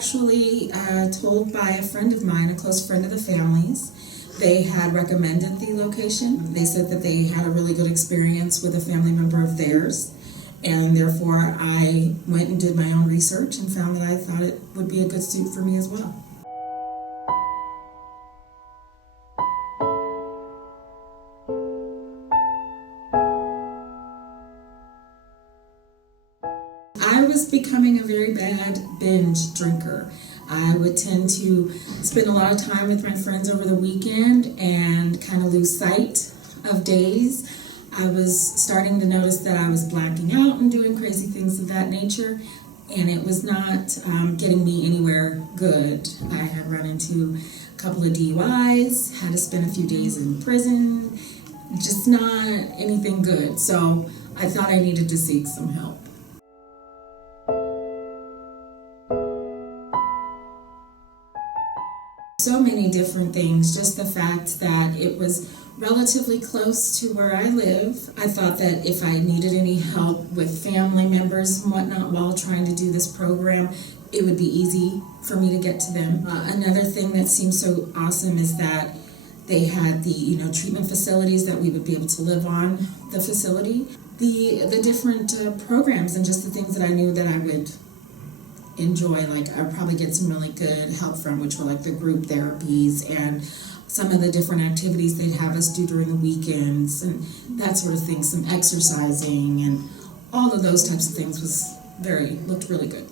actually told by a friend of mine, a close friend of the family's. They had recommended the location. They said that they had a really good experience with a family member of theirs, and therefore I went and did my own research and found that I thought it would be a good suit for me as well. I was becoming a very bad binge drinker. I would tend to spend a lot of time with my friends over the weekend and kind of lose sight of days. I was starting to notice that I was blacking out and doing crazy things of that nature, and it was not getting me anywhere good. I had run into a couple of DUIs, had to spend a few days in prison, just not anything good. So I thought I needed to seek some help. So many different things, just the fact that it was relatively close to where I live. I thought that if I needed any help with family members and whatnot while trying to do this program, it would be easy for me to get to them. Another thing that seemed so awesome is that they had the treatment facilities that we would be able to live on the facility. The different programs and just the things that I knew that I would enjoy, like I would probably get some really good help from, which were like the group therapies and some of the different activities they'd have us do during the weekends and that sort of thing, some exercising and all of those types of things looked really good.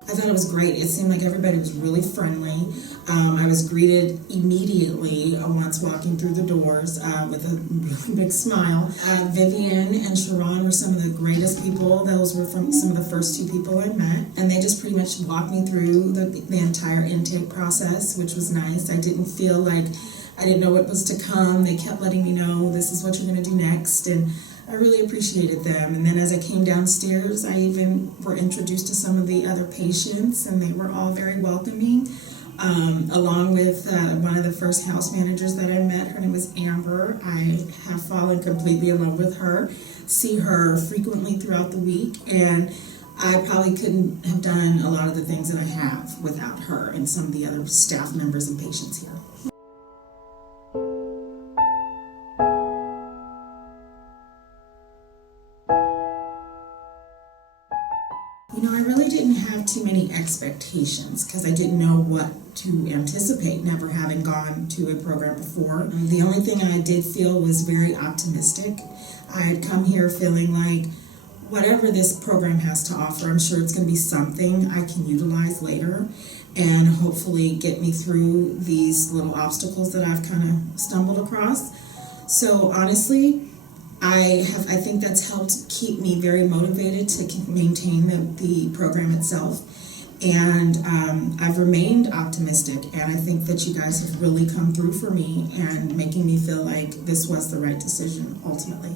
I thought it was great. It seemed like everybody was really friendly. I was greeted immediately once walking through the doors with a really big smile. Vivian and Sharon were some of the greatest people. Those were from some of the first two people I met. And they just pretty much walked me through the entire intake process, which was nice. I didn't feel like I didn't know what was to come. They kept letting me know, this is what you're going to do next. And I really appreciated them. And then as I came downstairs, I even were introduced to some of the other patients, and they were all very welcoming, along with one of the first house managers that I met. Her name was Amber. I have fallen completely in love with her, see her frequently throughout the week, and I probably couldn't have done a lot of the things that I have without her and some of the other staff members and patients here. I really didn't have too many expectations because I didn't know what to anticipate, never having gone to a program before. The only thing I did feel was very optimistic. I had come here feeling like whatever this program has to offer, I'm sure it's going to be something I can utilize later and hopefully get me through these little obstacles that I've kind of stumbled across. So honestly, I think that's helped keep me very motivated to maintain the program itself, and I've remained optimistic, and I think that you guys have really come through for me and making me feel like this was the right decision ultimately.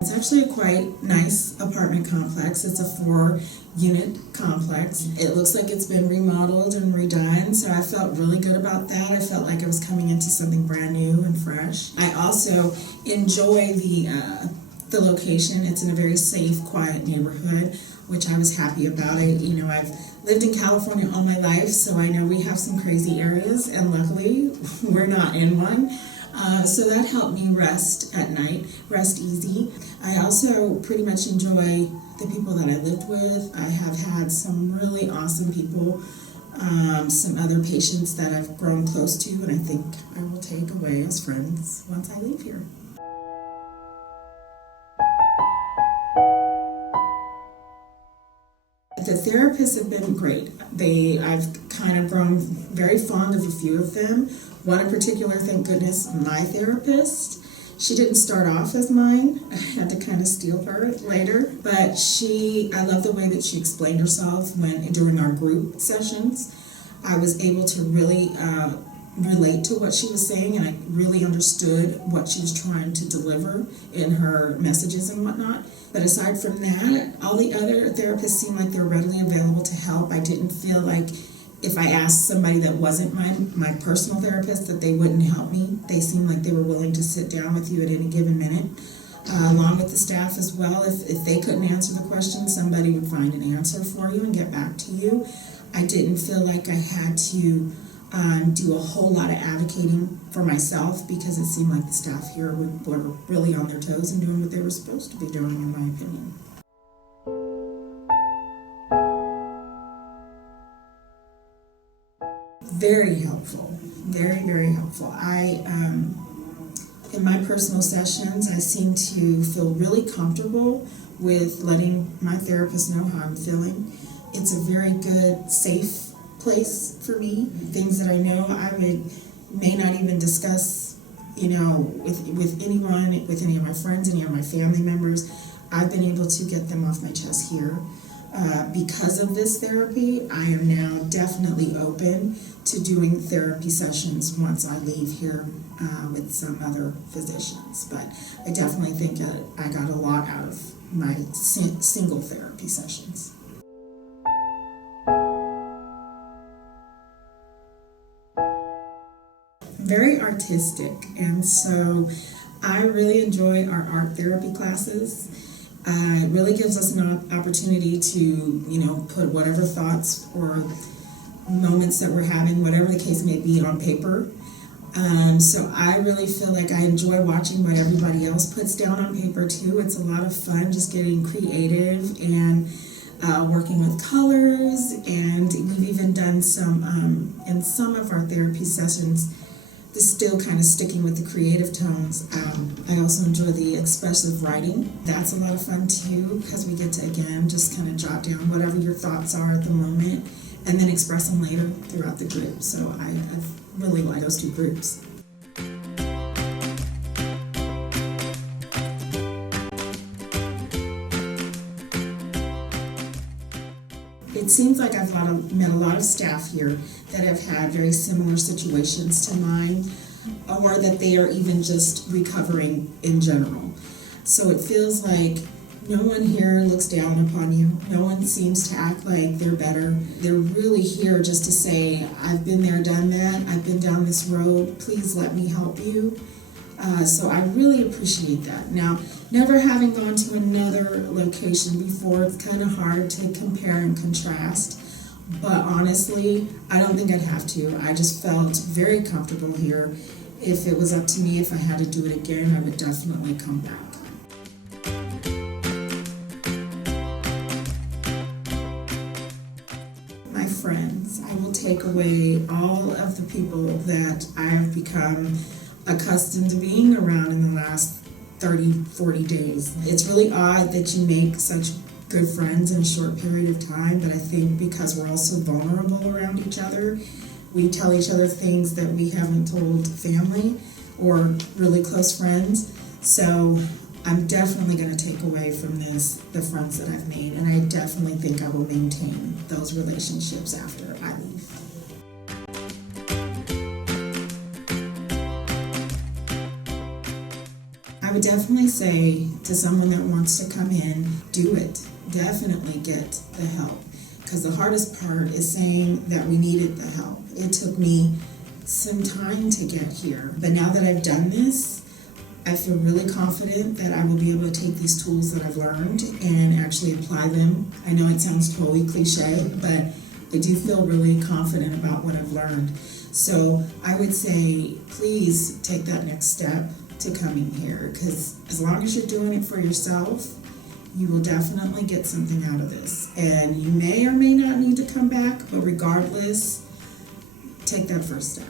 It's actually a quite nice apartment complex. It's a 4-unit complex. It looks like it's been remodeled and redone, so I felt really good about that. I felt like I was coming into something brand new and fresh. I also enjoy the location. It's in a very safe, quiet neighborhood, which I was happy about. I've lived in California all my life, so I know we have some crazy areas, and luckily we're not in one. So that helped me rest at night, rest easy. I also pretty much enjoy the people that I lived with. I have had some really awesome people, some other patients that I've grown close to, and I think I will take away as friends once I leave here. The therapists have been great. I've kind of grown very fond of a few of them. One in particular, thank goodness, my therapist. She didn't start off as mine. I had to kind of steal her later. But I love the way that she explained herself during our group sessions. I was able to really relate to what she was saying, and I really understood what she was trying to deliver in her messages and whatnot. But aside from that, all the other therapists seemed like they were readily available to help. I didn't feel like if I asked somebody that wasn't my personal therapist that they wouldn't help me. They seemed like they were willing to sit down with you at any given minute, along with the staff as well. If they couldn't answer the question, somebody would find an answer for you and get back to you. I didn't feel like I had to do a whole lot of advocating for myself, because it seemed like the staff here were really on their toes and doing what they were supposed to be doing, in my opinion. Very helpful, very, very helpful. In my personal sessions, I seem to feel really comfortable with letting my therapist know how I'm feeling. It's a very good, safe place for me. Things that I know I may not even discuss, with anyone, with any of my friends, any of my family members. I've been able to get them off my chest here. Because of this therapy, I am now definitely open to doing therapy sessions once I leave here with some other physicians. But I definitely think I got a lot out of my single therapy sessions. Very artistic, and so I really enjoy our art therapy classes. It really gives us an opportunity to, put whatever thoughts or moments that we're having, whatever the case may be, on paper. So I really feel like I enjoy watching what everybody else puts down on paper too. It's a lot of fun just getting creative and working with colors, and we've even done some, in some of our therapy sessions, still kind of sticking with the creative tones. I also enjoy the expressive writing. That's a lot of fun too, because we get to, again, just kind of jot down whatever your thoughts are at the moment and then express them later throughout the group. So I really like those two groups. It seems like I've met a lot of staff here that have had very similar situations to mine, or that they are even just recovering in general. So it feels like no one here looks down upon you. No one seems to act like they're better. They're really here just to say, I've been there, done that. I've been down this road. Please let me help you. So I really appreciate that. Now, never having gone to another location before, it's kind of hard to compare and contrast. But honestly, I don't think I'd have to. I just felt very comfortable here. If it was up to me, if I had to do it again, I would definitely come back. My friends, I will take away all of the people that I have become accustomed to being around in the last 30, 40 days. It's really odd that you make such good friends in a short period of time, but I think because we're all so vulnerable around each other, we tell each other things that we haven't told family or really close friends. So I'm definitely going to take away from this the friends that I've made, and I definitely think I will maintain those relationships after I leave. I would definitely say to someone that wants to come in, do it. Definitely get the help. Because the hardest part is saying that we needed the help. It took me some time to get here. But now that I've done this, I feel really confident that I will be able to take these tools that I've learned and actually apply them. I know it sounds totally cliche, but I do feel really confident about what I've learned. So I would say, please take that next step to coming here, because as long as you're doing it for yourself, you will definitely get something out of this. And you may or may not need to come back, but regardless, take that first step.